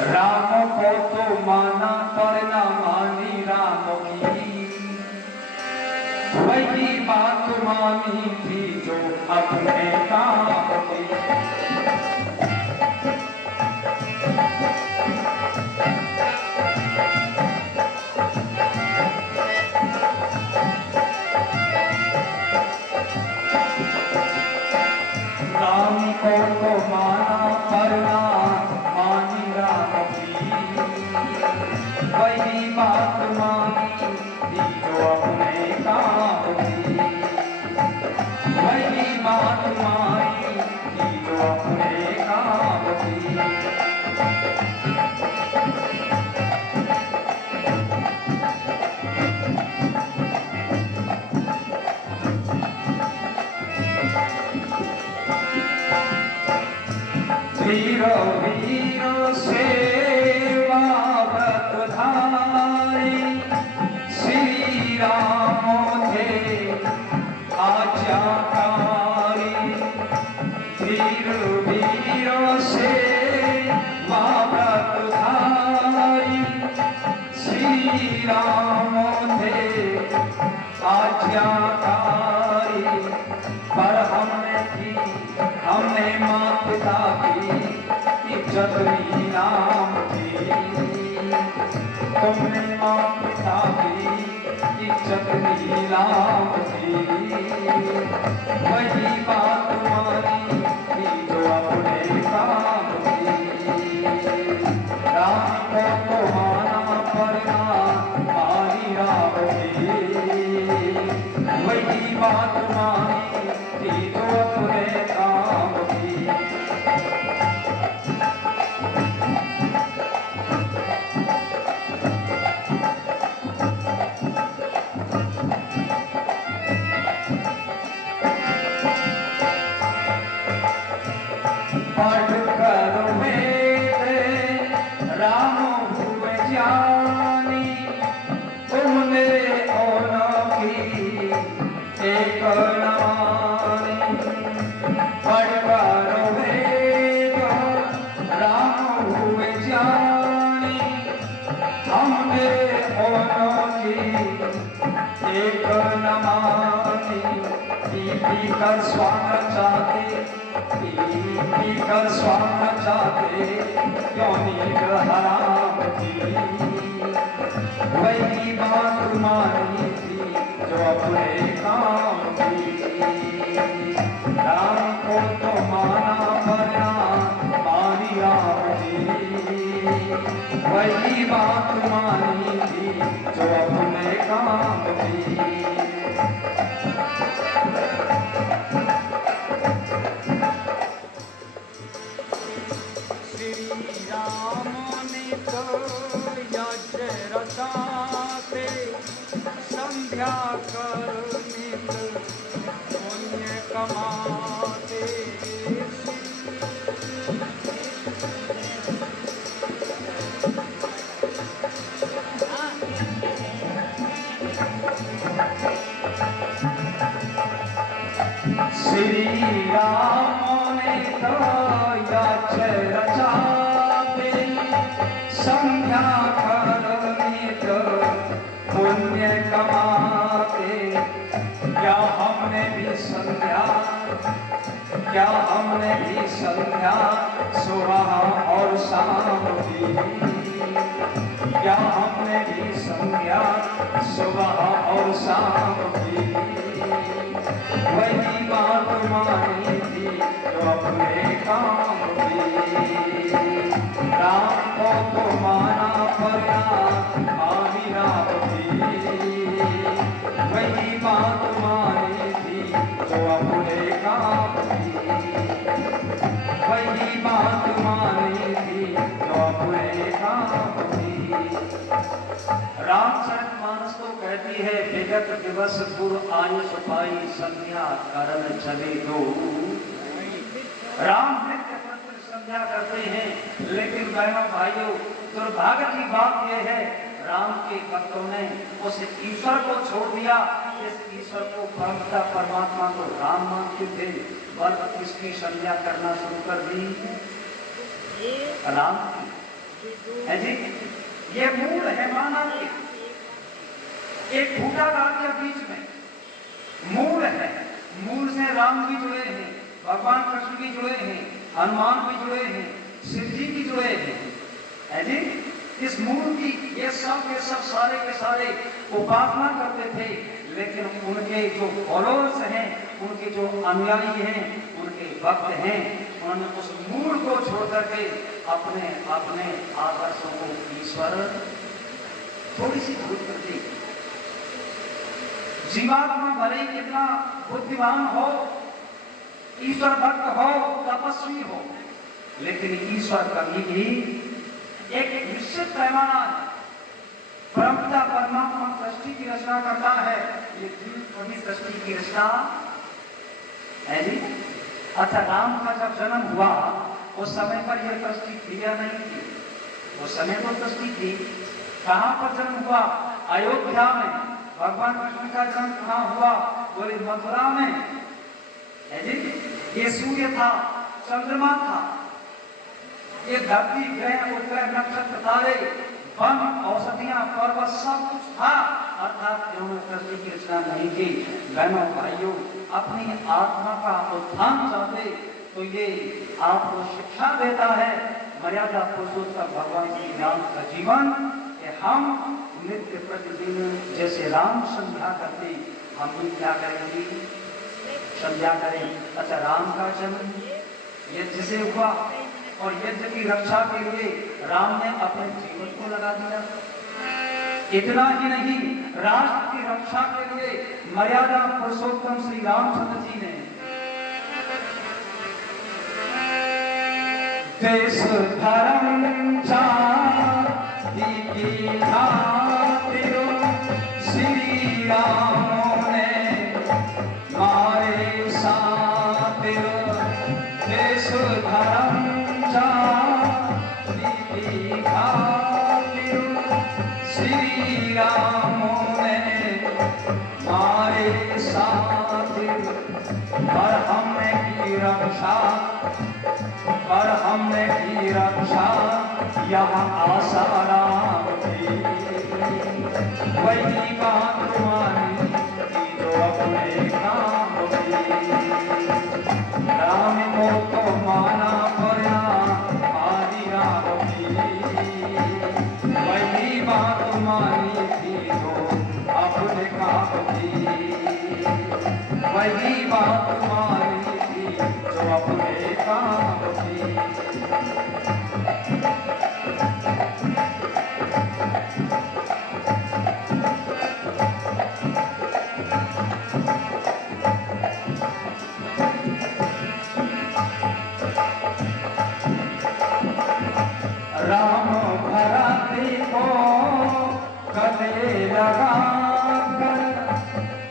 राम को तो माना पर ना मानी राम की, वही बात मानी थी जो अपने काम की। राम को तो माना पर ना मानी राम की, वही बात मानी थी जो अपने काम की, वही बात मानी थी जो अपने काम की। वीर वीर सेवा व्रत धारी, श्री राम थे आज्ञाकारी। वीर वीर सेवा व्रत धारी, श्री राम थे आज्ञाकारी। पर हमने माँ पिता की इज्जत ली नाम की, तुमने माँ पिता की इज्जत ली नाम की, वही बात मानी थी जो अपने काम की। राम को तो माना पर ना मानी राम की, वही बात मानी थी जो अपने काम की। पढ़ कर वेद राम हुए ज्ञानी, तुमने की एक न मानी। पढ़ कर वेद राम हुए ज्ञानी, हमने की एक न मानी। पी कर स्वान चाहते, पी कर स्वान चाहते, क्यों नींद हराम की, वही बात मानी थी जो अपने काम की। राम को तो माना बना मानी राम की, वही बात मानी थी जो अपने काम की। संध्या कर नित पुण्य कमाते। श्री राम ने तो यज्ञ रचाते, संध्या कर नित पुण्य कमाते। क्या हमने भी संध्या, क्या हमने भी संध्या सुबह और शाम की, क्या हमने भी संध्या सुबह और शाम की, वही बात मानी थी जो अपने काम की। राम को तो माना पर ना मानी राम की, वही बात मानी थी जो अपने काम की, वही बात मानी थी जो अपने काम की। रामचरितमानस तो कहती है, विगत दिवस गुर आयुष पाई, संध्या करन चले दो। राम नित्य पत्र संध्या करते हैं, लेकिन बहनों भाइयों, दुर्भाग्य की बात यह है, राम के भक्तों ने उस ईश्वर को छोड़ दिया। इस ईश्वर को परमपिता परमात्मा को राम मानते थे, पर किसकी संध्या करना शुरू कर दी? राम की। है जी। ये मूल है मानव के, एक खूंटा डाल दिया बीच में, मूल है। मूल से राम भी जुड़े हैं, भगवान कृष्ण भी जुड़े हैं, हनुमान भी जुड़े हैं, शिव जी भी जुड़े हैं, है जी। इस मूल की ये सब के सब सारे के सारे उपासना करते थे, लेकिन उनके जो फॉलोअर्स हैं, उनके जो अनुयायी हैं, उनके भक्त हैं, उन्होंने उस मूल को छोड़ करके अपने अपने आदर्शों को ईश्वर थोड़ी सी भूल कर दी। जीवात्मा भले ही कितना बुद्धिमान हो, ईश्वर भक्त हो, तपस्वी हो, लेकिन ईश्वर कभी भी एक निश्चित पैमाना है। परमपिता परमात्मा सृष्टि की रचना करता है, ये जीव कभी सृष्टि की रचना है जी। अच्छा, राम का जब जन्म हुआ उस समय पर यह सृष्टि थी या नहीं थी? उस समय तो सृष्टि थी। कहां पर जन्म हुआ? अयोध्या में। भगवान कृष्ण का जन्म कहां हुआ? बोले मथुरा में, है जी। ये सूर्य था, चंद्रमा था, ये धरती, ग्रह, उपग्रह, नक्षत्र, तारे, वन, औषधियां, पर्वत, सब कुछ था। अर्थात इन्होंने सृष्टि की रचना नहीं की। बहनों भाइयों, अपनी आत्मा का उत्थान चाहते तो ये आपको शिक्षा देता है मर्यादा पुरुषोत्तम भगवान श्री राम का जीवन, कि हम नित्य प्रतिदिन जैसे राम संध्या करते, हम भी क्या करेंगे? संध्या करें। अच्छा, राम का जन्म यज्ञ से हुआ, और यज्ञ की रक्षा के लिए राम ने अपने जीवन को लगा दिया। इतना ही नहीं, राष्ट्र की रक्षा के लिए मर्यादा पुरुषोत्तम श्री रामचंद्र जी ने देश धर्म जाति की खातिर श्री राम ने मारे सातिर। देश धर्म जाति की खातिर श्री राम ने मारे सातिर। पर हमने की रक्षा, पर हमने की रक्षा यहाँ आसाराम की। वही बात मानी की जो अपने काम की। राम को तो माना पड़ा आदि राम की। वही बात मानी थी जो अपने काम की। वही बात मानी थी जो अपने काम की। राम भराती को गले लगा कर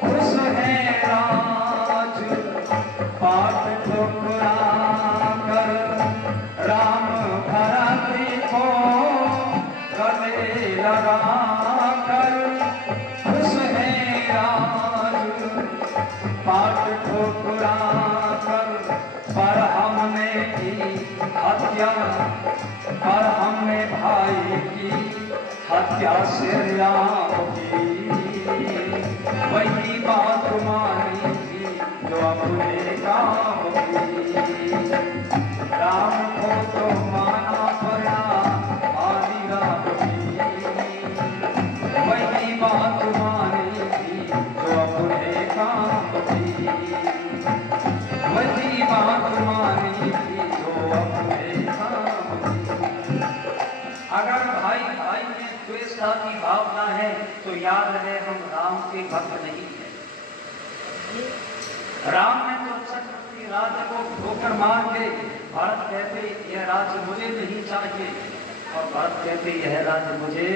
खुश है राज पाठ ठुकरा कर। राम भराती को गले लगा कर खुश है राज पाठ ठुकरा कर। पर हमने की हत्या, पर हमने भाई की हत्या से राम की। वही बात मानी थी जो अपने काम की। राम को तो माना पड़ा आदि राम की। वही बात मानी थी जो अपने काम की। वही बात मानी थी जो अपने काम की। अगर भाई भाई में द्वेषता की भावना है तो याद रहे हम राम के भक्त नहीं हैं। राम ने तो चक्रवर्ती राज्य को ठोकर मार के भरत कहते यह राज्य मुझे नहीं चाहिए, और भरत कहते यह राज्य मुझे।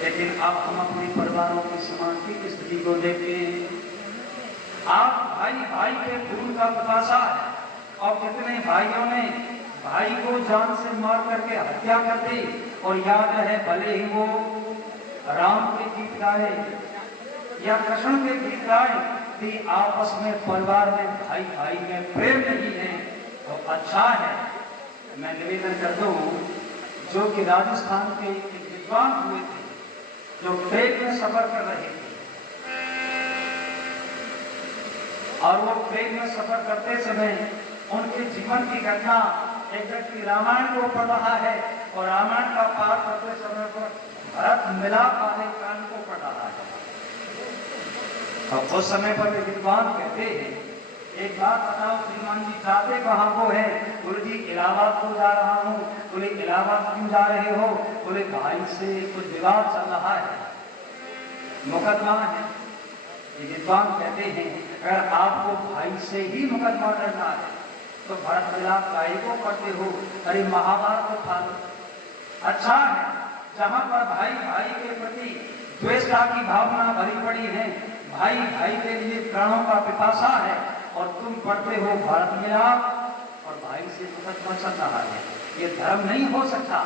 लेकिन अब हम अपने परिवारों की समाज की स्थिति को देखते हैं। आप भाई भाई के खून का पिपासा है, और कितने भाइयों ने भाई को जान से मार करके हत्या कर दी। और याद रहे भले ही वो राम के गीत गाए या कृष्ण के गीत गाए, कि आपस में परिवार में भाई भाई में प्रेम नहीं है तो अच्छा है। मैं निवेदन करता हूँ, जो कि राजस्थान के एक विद्वान हुए थे, जो ट्रेन में सफर कर रहे थे, और वो ट्रेन में सफर करते समय उनके जीवन की घटना, एक व्यक्ति रामायण को पढ़ रहा है और रामायण का पाठ करते समय पर भरत मिलाप वाले कांड को पढ़ रहा है। और उस समय पर वे विद्वान कहते हैं, एक बात बताओ श्रीमान जी, जाते कहाँ को है? गुरु जी इलाहाबाद को जा रहा हूँ। बोले इलाहाबाद क्यों जा रहे हो? बोले भाई से कुछ विवाद चल रहा है, मुकदमा है। ये विद्वान कहते हैं, अगर आपको भाई से ही मुकदमा लड़ना है तो भरत मिलाप काहे को करते हो? अरे महाभारत को खा लो। अच्छा है, जहाँ पर भाई भाई के प्रति द्वेषता की भावना भरी पड़ी है, भाई भाई के लिए प्राणों का पिपासा है, और तुम पढ़ते हो भारत मिलाप और भाई से मुकदमा चल रहा है। ये धर्म नहीं हो सकता।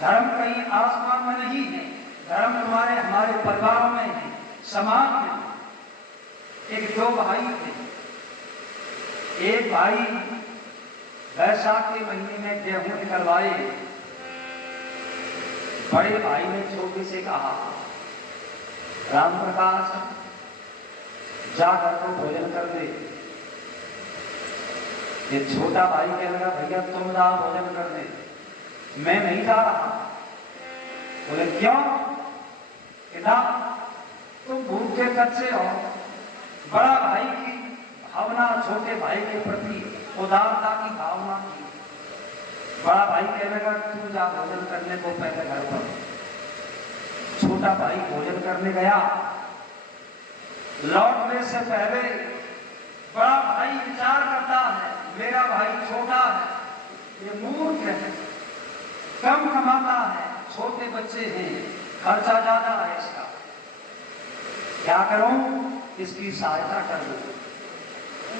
धर्म कहीं आसमान में नहीं है, धर्म तुम्हारे हमारे परिवारों में है, समाज में। एक दो भाई थे, एक भाई वैशाख के महीने में गेहूं निकलवाए। बड़े भाई ने छोटे से कहा, राम प्रकाश जाकर तो भोजन कर दे। ये छोटा भाई कहने लगा, भैया तुम जाओ भोजन कर दे, मैं नहीं जा रहा। बोले क्यों? ना तुम भूखे कच्चे हो। बड़ा भाई की भावना छोटे भाई के प्रति उदारता की भावना थी। बड़ा भाई कहने लगा, तू जा भोजन करने को पहले घर पर। छोटा भाई भोजन करने गया। लौटने से पहले बड़ा भाई विचार करता है, मेरा भाई छोटा है, ये मूर्ख है, कम कमाता है, छोटे बच्चे हैं, खर्चा ज्यादा है इसका, क्या करूं? इसकी सहायता कर दूं।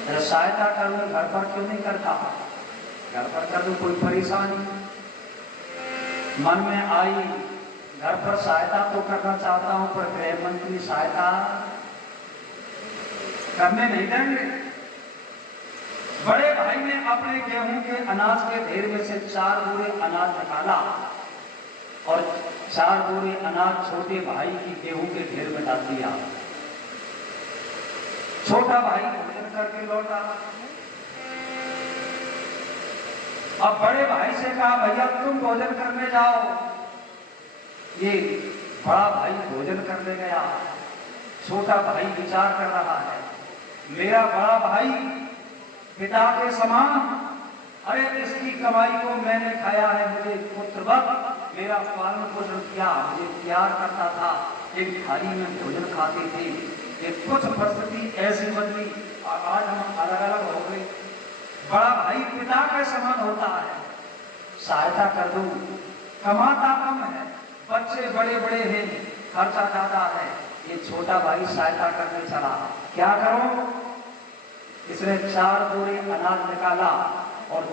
अरे सहायता कर लूं, घर पर क्यों नहीं करता? घर पर कर दूं, कोई परेशानी मन में आई। घर पर सहायता तो करना चाहता हूं, पर गृह मंत्री सहायता करने नहीं देंगे। बड़े भाई ने अपने गेहूं के अनाज के ढेर में से 4 बोरे अनाज निकाला और 4 बोरे अनाज छोटे भाई की गेहूं के ढेर में डाल दिया। छोटा भाई भोजन करके लौटा। अब बड़े भाई से कहा, भैया तुम भोजन करने जाओ। ये बड़ा भाई भोजन करने गया। छोटा भाई विचार कर रहा है, मेरा बड़ा भाई पिता के समान, अरे इसकी कमाई को मैंने खाया है, मुझे पुत्रवत मेरा पालन पोषण किया, मुझे प्यार करता था, एक थाली में भोजन खाते थे। एक कुछ परिस्थिति ऐसी बदली और आज हम अलग अलग हो गए। बड़ा भाई पिता के समान होता है, सहायता कर दूं। कमाता कम है, बच्चे बड़े बड़े हैं, खर्चा ज्यादा है, ये छोटा भाई सहायता करने चला, क्या करूं? इसने 4 बोरे अनाज निकाला और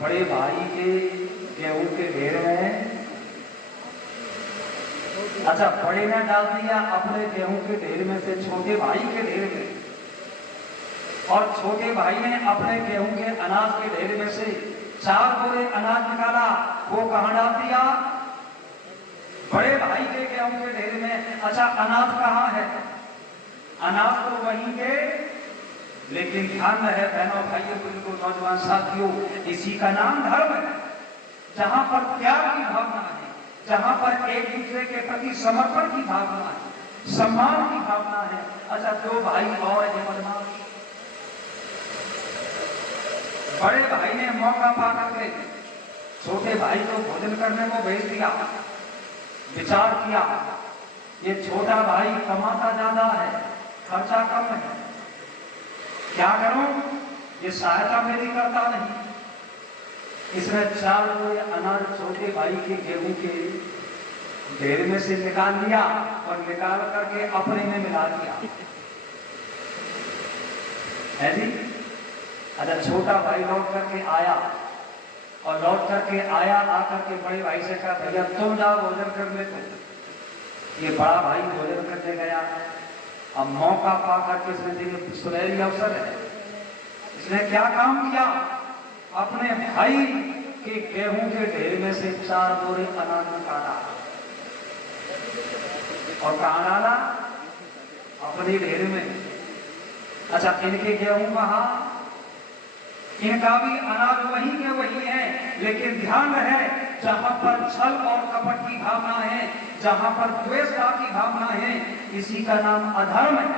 बड़े भाई के गेहूं के ढेर में, अच्छा बड़े ने डाल दिया अपने गेहूं के ढेर में से छोटे भाई के ढेर में, और छोटे भाई ने अपने गेहूं के अनाज के ढेर में से 4 बोरे अनाज निकाला, वो कहां डाल दिया? बड़े भाई के गेहूं के ढेर में। अच्छा अनाज कहां है? अनाज तो वहीं के, लेकिन ध्यान रहे बहनों भाइयों को, नौजवान साथियों, इसी का नाम धर्म है, जहां पर प्यार की भावना है, जहां पर एक दूसरे के प्रति समर्पण की भावना है, सम्मान की भावना है। अच्छा 2 भाई और है बदमाश। बड़े भाई ने मौका पा करके छोटे भाई को भोजन करने को भेज दिया। विचार किया, ये छोटा भाई कमाता ज्यादा है, खर्चा कम है, क्या करूं? ये सहायता मेरी करता नहीं। इसने 4 बोरे अनाज छोटे भाई के गेहूं के ढेर में से निकाल लिया और निकाल करके अपने में मिला दिया है जी। अच्छा छोटा भाई लौट करके आया, और लौट करके आया, आकर के बड़े भाई से कहा, भैया तुम जाओ भोजन करने को। ये बड़ा भाई भोजन करने गया। अब मौका पा करके इसने सुनहरी अवसर है, इसने क्या काम किया? अपने भाई कि गेहूं के ढेर में से 4 बोरे अनाज निकाला और कहाँ डाला? अपने ढेर में। अच्छा, इनके गेहूं कहाँ? इनका भी अनाज वही के वही है, लेकिन ध्यान रहे जहां पर छल और कपट की भावना है, जहां पर द्वेष की भावना है, इसी का नाम अधर्म है,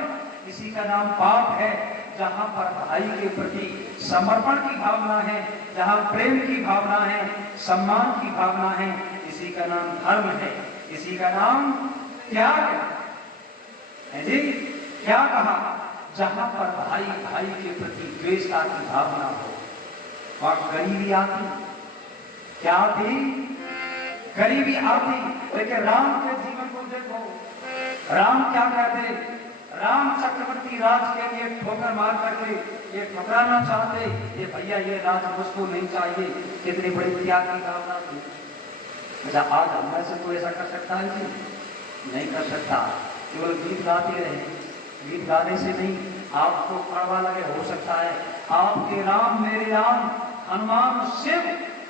इसी का नाम पाप है। जहां पर भाई के प्रति समर्पण की भावना है, जहां प्रेम की भावना है, सम्मान की भावना है, इसी का नाम धर्म है, इसी का नाम त्याग है जी। क्या कहा? जहां पर भाई भाई के प्रति द्वेषता की भावना हो वहां गरीबी आती। क्या आती? गरीबी आती। लेकिन राम के जीवन को देखो, राम क्या कहते? राम चक्रवर्ती राज के लिए ठोकर मार करके ये ठुकराना चाहते, ये भैया ये राज मुझको नहीं चाहिए। कितनी बड़ी त्याग की भावना थी। अच्छा, आज हमें से कोई ऐसा कर सकता है जी? नहीं कर सकता। केवल गीत गाते रहे, गीत गाने से नहीं, आपको कड़वा लगे हो सकता है। आपके राम, मेरे राम, हनुमान, शिव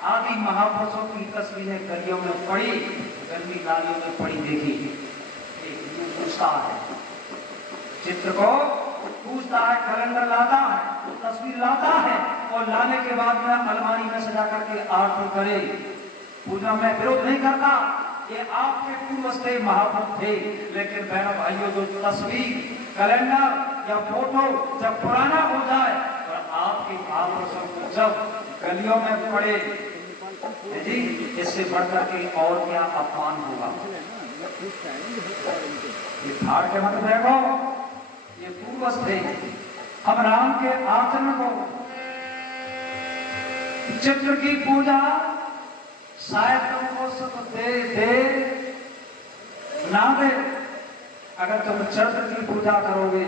आदि महापुरुषों की तस्वीरें गलियों में पड़ी, गंदी नालियों में पड़ी देखी। पूछता है, चित्र को पूछता है, कैलेंडर लाता है, तस्वीर लाता है और लाने के बाद में अलमारी में सजा करके आरती करे। पूजा में विरोध नहीं करता, ये आपके पूर्वज थे, महापुरुष थे। लेकिन बहनों भाइयों, जो तस्वीर, कैलेंडर या फोटो जब पुराना हो जाए और आपके महापुरुषों को जब गलियों में पड़े जी, इससे बढ़कर के और क्या अपमान होगा। ये फाड़ के मत देखो, ये पूर्वज थे। अब राम के आचरण को, चित्र की पूजा शायद तुमको सब दे ना दे। अगर तुम चरित्र की पूजा करोगे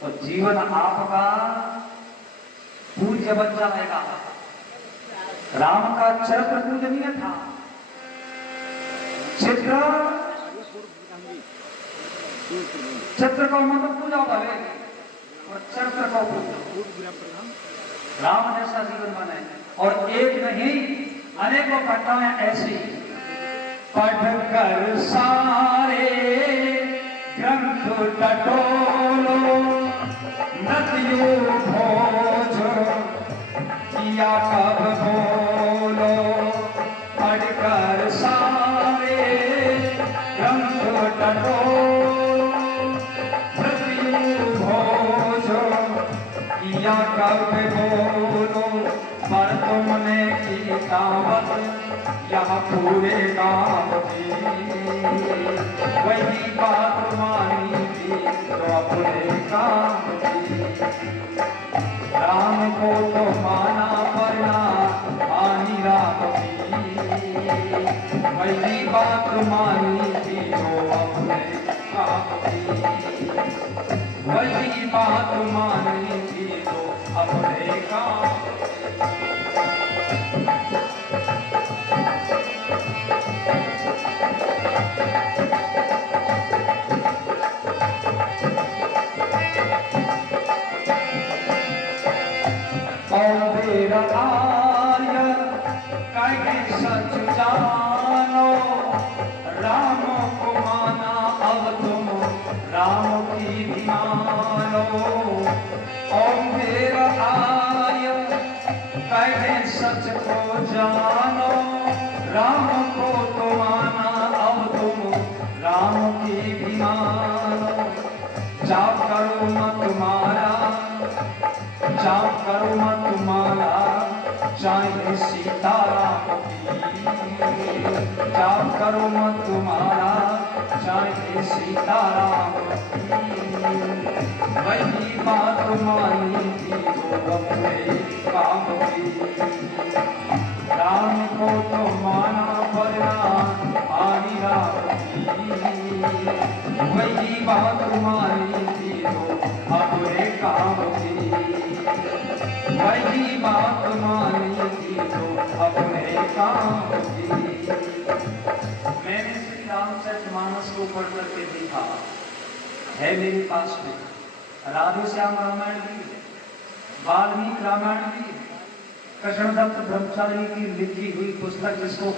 तो जीवन आपका पूज्य बन जाएगा। राम का चरित्र पूजनीय था। चित्र को मतलब पूजा भले और चरित्र को पूजा। राम जैसा जीवन बने। और एक नहीं, अनेकों घटनाएं ऐसी। पढ़कर सारे ग्रंथ टटोलो, नदियों भोज किया कब बोलो। पढ़कर सारे ग्रंथ टटोलो, नदियों भोज किया कब बोलो। पर तुमने की दावत यहाँ पूरे गाँव की, वही बात मानी थी तो अपने काम की। राम को तो माना वरना मानी राम की, वही बात मानी थी जो अपने काम की। वही बात मानी थी जो अपने काम की। आर्य कहे सच जानो, राम को माना अब तुम राम की भी मानो। ओम वीर आर्य कहे सच को जानो, राम को तो माना अब तुम राम की भी मानो। जाप करो मत मारा, जाप करो मत मारा, चाहे सीताराम की। जाप करो मत मारा, चाहे सीताराम की। वही बात मानी थी जो अपने काम की। राम को तो माना वरना मानी राम की, वही बात मानी थी जो अपने काम की। वही बात मानी थी जो अपने काम की। मैंने श्री रामचरितमानस को पढ़ करके देखा है मेरे पास में। राधे श्याम रामायण भी है, वाल्मीकि रामायण भी है, कृष्णदत्त ब्रह्मचारी की लिखी हुई पुस्तक जिसको